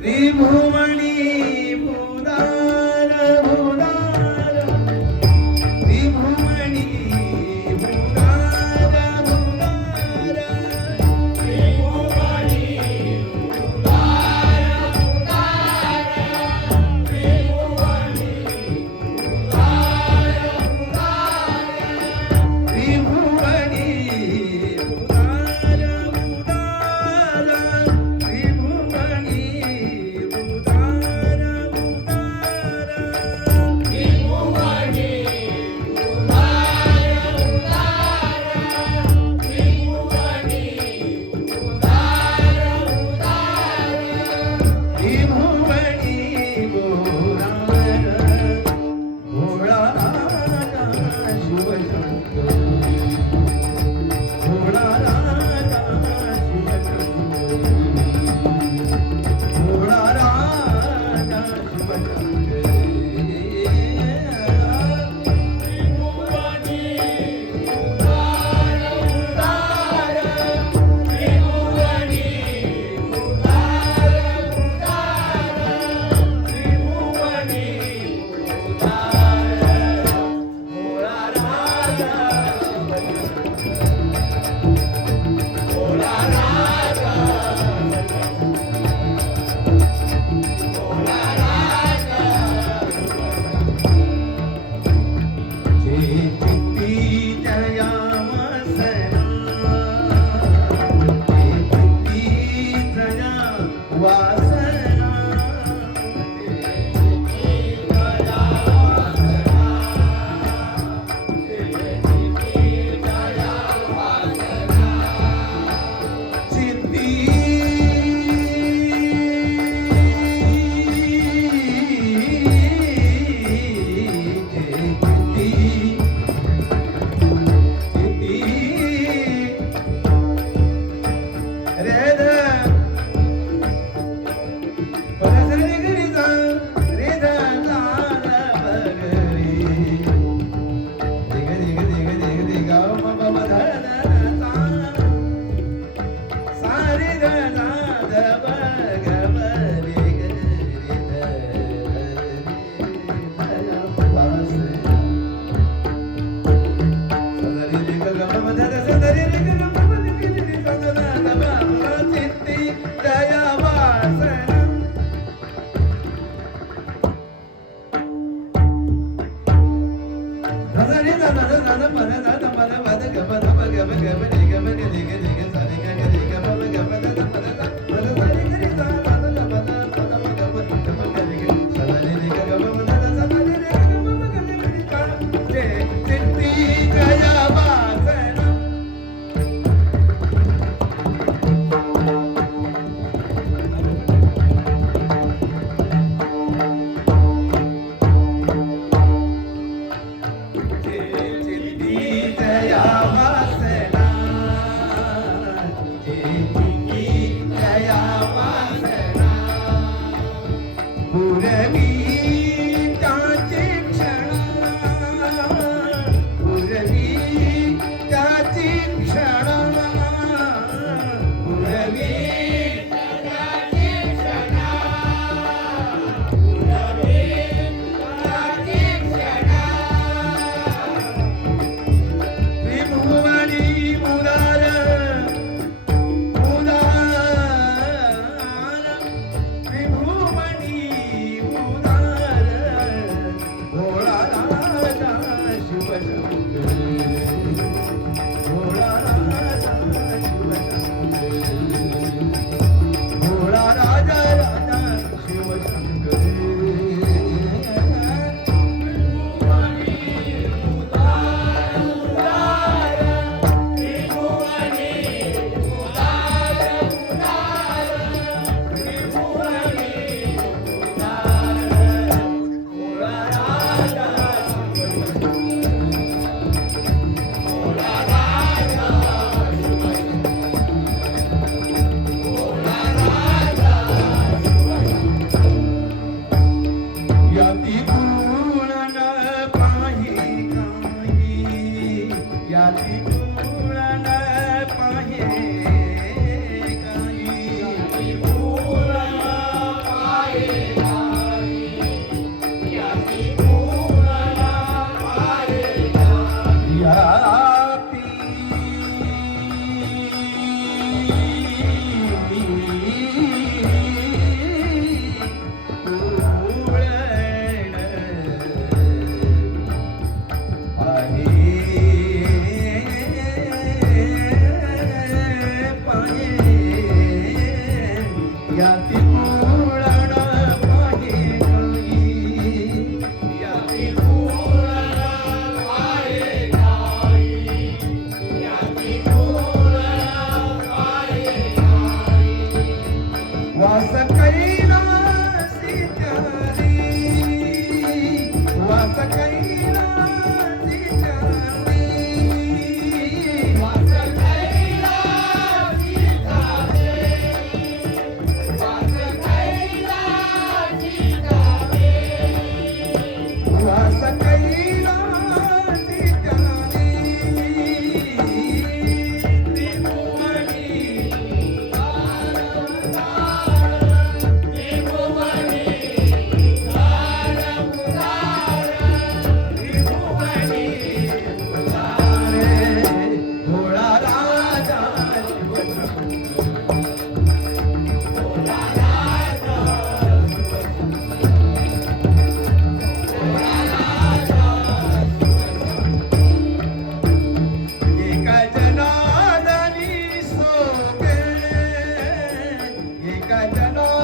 त्रिभुवनी Bhuda Hasta ಜನ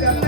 Gracias.